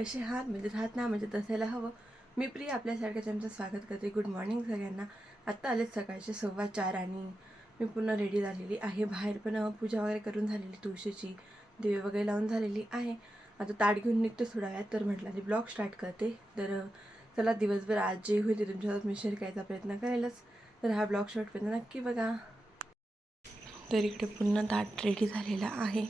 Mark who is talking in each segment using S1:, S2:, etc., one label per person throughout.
S1: कसे आहात म्हणजे राहत ना म्हणजे तसायला हवं. मी प्रिया आपल्यासारखं त्यांचं स्वागत करते. गुड मॉर्निंग सगळ्यांना. आत्ता आलेच सकाळचे सव्वा चार आणि मी पुन्हा रेडी झालेली आहे. बाहेर पण पूजा वगैरे करून झालेली तुळशीची दिवे वगैरे लावून झालेली आहे. आता ताट घेऊन निघते थोड्या वेळात. तर म्हटलं आधी ब्लॉग स्टार्ट करते. तर चला दिवसभर आज जे होईल ते तुमच्यासोबत मी शेअर करायचा प्रयत्न करेलच. तर हा ब्लॉग शॉर्टपर्यंत नक्की बघा. तर इकडे पुन्हा ताट रेडी झालेला आहे.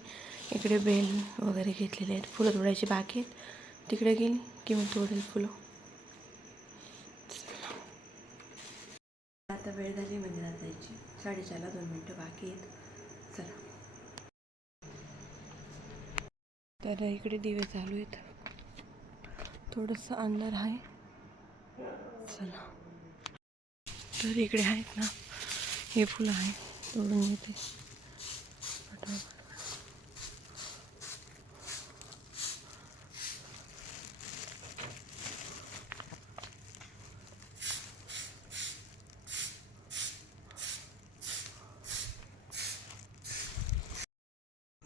S1: इकडे बेल वगैरे घेतलेले आहेत. फुलं तोडायची बाकी आहेत. तिकडे गेली की मग तोडेल फुलं. आता वेळ झाली मंदिरात जायची. साडेचारला दोन मिनटं बाकी आहेत. चला. तर इकडे दिवे चालू आहेत. थोडंसं अंधार आहे. चला. तर इकडे आहेत ना. हे फुलं आहे. तोडून घेते.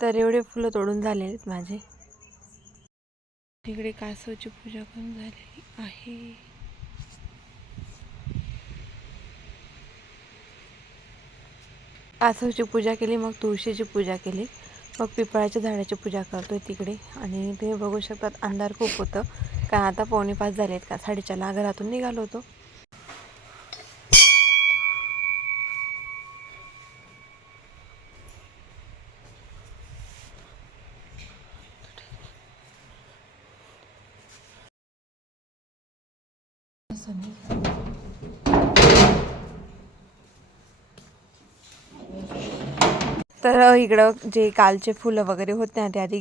S1: तर एवढे फुलं तोडून झाले आहेत माझे. तिकडे कासवाची पूजा करून झालेली आहे. कासवाची पूजा केली मग तुळशीची पूजा केली. मग पिपळाच्या झाडाची पूजा करतोय तिकडे. आणि ते बघू शकतात अंधार खूप होतं. कारण आता पावणे पाच झालेत का? साडेचारला घरातून निघालो होतो. तर इकडं जे कालचे फुलं वगैरे होते ना ते आधी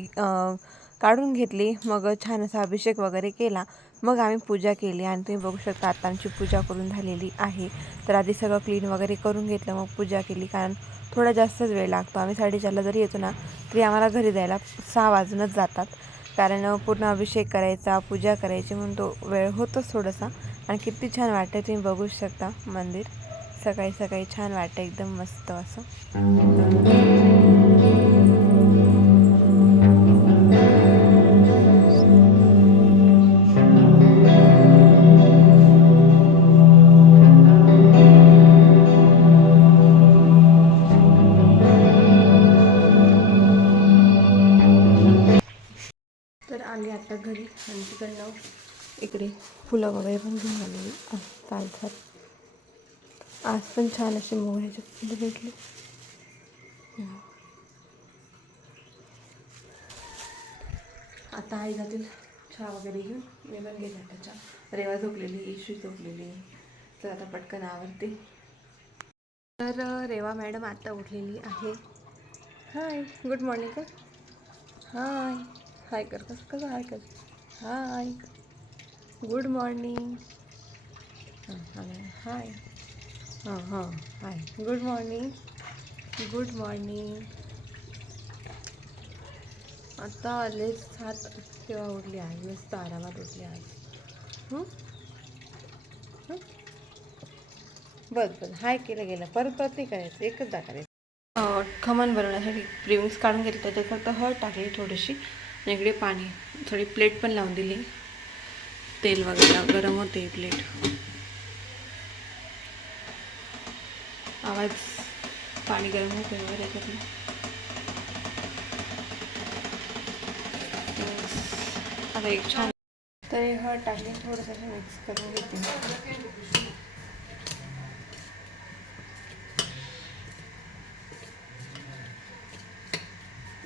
S1: काढून घेतली. मग छान असा अभिषेक वगैरे केला. मग आम्ही पूजा केली आणि तुम्ही बघू शकता आता आमची पूजा करून झालेली आहे. तर आधी सगळं क्लीन वगैरे करून घेतलं मग पूजा केली. कारण थोडा जास्तच वेळ लागतो. आम्ही साडेचारला जरी येतो ना तरी आम्हाला घरी जायला सहा वाजूनच जातात. कारण पूर्ण अभिषेक करायचा पूजा करायची म्हणून तो वेळ होतोच थोडासा. आणि किती छान वाटतं तुम्ही बघू शकता मंदिर. सकाळी सकाळी छान वाटतं एकदम मस्त असं. तर आम्ही आता घरी आणि तिकडनं इकडे फुलं वगैरे पण घेऊन आलेली चालतात आज पण छान असे मोगऱ्याचे फुलं भेटले. आता आई जातील चहा वगैरे घेऊन. मी पण गेले आता चहा. रेवा झोपलेली इशू झोपलेली. तर आता पटकन आवडते तर रेवा मॅडम आता उठलेली आहे. हाय गुड मॉर्निंग कर. हाय. हाय कर कसं कसं हाय कर. हाय. गुड मॉर्निंग हाय हां हां hi good morning good morning आता आले सात तेव्हा उठली आहे मस्त आरामात उठली आहे बरं बरं बस बस. हाय केलं गेलं परत परत नाही करायचं. एकचदा करायचं. खमण बनवण्यासाठी प्रिमिक्स काढून घेतली. त्याच्यात फक्त हळद टाकली थोडीशी. निगडी इकडे पाणी. थोडी प्लेट पण लावून दिली. तेल वगैरे गरम होते प्लेट आवाज पाणी गरम होते वगैरे याच्यातून. आता एक छान तर हे हळद टाकली थोडंसं मिक्स करून घेते.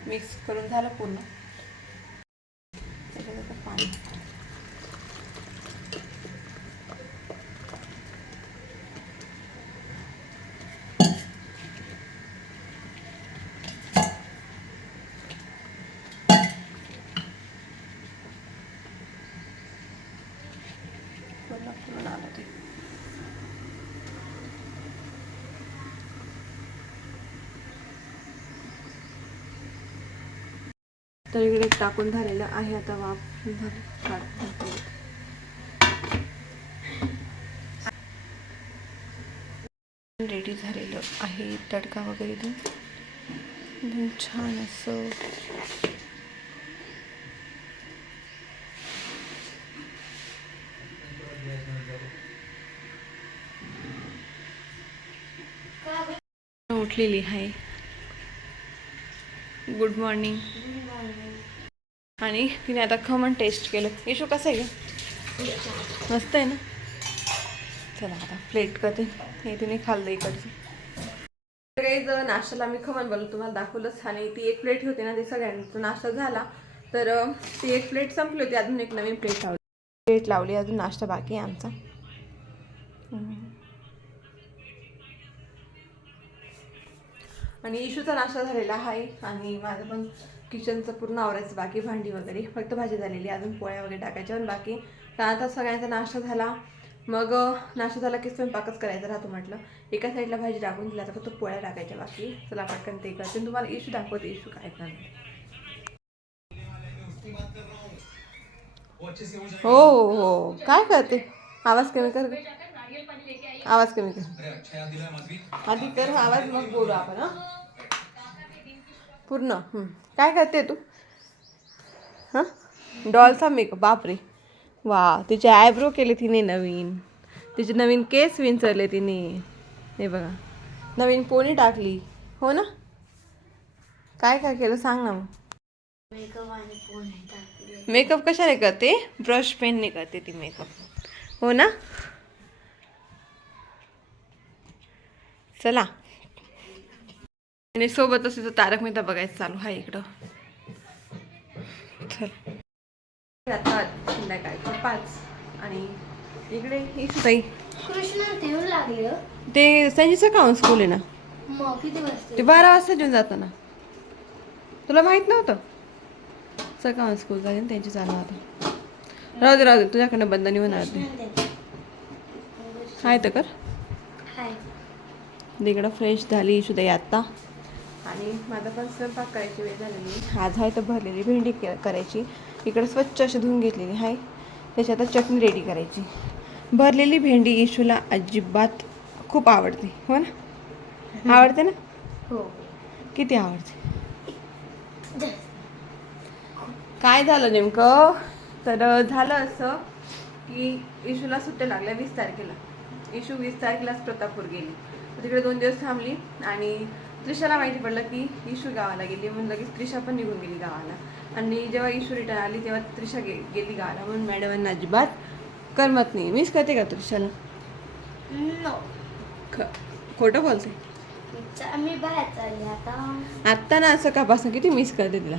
S1: मिक्स करून झालं पूर्ण. त्याच्यात पाणी. तर इकडे टाकून झालेलं आहे. आता वाफ काढ रेडी झालेलं आहे. तडका वगैरे देऊन. छान असं. उठलेली आहे. गुड मॉर्निंग आणि तिने आता खमण टेस्ट केलं. येशू कसं आहे मस्त आहे ना? चला आता प्लेट करते. हे तिने खाल्लं इकडचं. काही जर नाश्त्याला मी खमण बनवलं तुम्हाला दाखवलंच आणि ती एक प्लेट होती ना ते सगळ्यांचा नाश्ता झाला. तर ती एक प्लेट संपली होती. अजून एक नवीन प्लेट लावली. प्लेट लावली अजून नाश्ता बाकी आहे आमचा. आणि इशूचा नाश्ता झालेला आहे. आणि माझं पण किचनचं पूर्ण आवरायचं बाकी भांडी वगैरे. फक्त भाजी झालेली आहे. अजून पोळ्या वगैरे टाकायच्या बाकी. आता सगळ्यांचा नाश्ता झाला. मग नाश्ता झाला की स्वयंपाकच करायचा राहतो म्हटलं. एका साईडला भाजी टाकून दिला तर फक्त पोळ्या टाकायच्या बाकी. चला पटकन ते करते. तुम्हाला इशू दाखवते इशू काय करणार हो हो. काय करते? आवाज कमी कर आवाज कमी कर. आधी कर आवाज मग बोलू आपण हं? पूर्ण. काय करते तू? हां? डॉलचा मेकअप बापरे. वा तिचे आयब्रो केले तिने नवीन. तिचे नवीन केस विंचरले तिने. हे बघा. नवीन पोनी टाकली. हो ना? काय काय केलं सांग ना मग. मेकअप कशाने करते? ब्रश पेनने करते ती मेकअप हो ना? चला. आणि सोबतच तिथं तारक मेहता बघायचं चालू. आहे इकडं. चल. आता पाच. आणि इकडे ही ते त्यांची सकाळ स्कूल आहे ना? ते बारा वाजता जेऊन जातं ना तुला माहीत नव्हतं? सकाळ स्कूल जाईल ना त्यांची चालू आता. राहू दे राहू दे. तुझ्याकडनं बंद नाही होणार ते हाय तर कर.
S2: हाय.
S1: इकडं फ्रेश झाली सुद्धा आत्ता. आणि माझा पण स्वयंपाक करायची वेळ झालेली आज आहे तर भरलेली भेंडी करायची. इकडं स्वच्छ अशी धुवून घेतलेली आहे त्याची आता चटणी रेडी करायची. भरलेली भेंडी इशूला अजिबात खूप आवडते. हो ना? आवडते ना?
S2: हो.
S1: किती आवडते? काय झालं नेमकं? तर झालं असं की इशूला सुट्ट्या लागल्या वीस तारखेला. इशू वीस तारखेलाच प्रतापपूर गेली. तिकडे दोन दिवस थांबली आणि त्रिशाला माहिती पडलं की इशू गावाला गेली म्हणून लगेच त्रिशा पण निघून गेली गावाला. आणि जेव्हा इशू रिटर्न आली तेव्हा त्रिशा गे गेली गावाला. म्हणून मॅडमांना अजिबात करमत नाही. मिस करते का त्रिशाला?
S2: नो
S1: ख खोटं बोलते.
S2: मी बाहेर चालली आता.
S1: आत्ता ना सकाळपासून किती मिस करते तिला?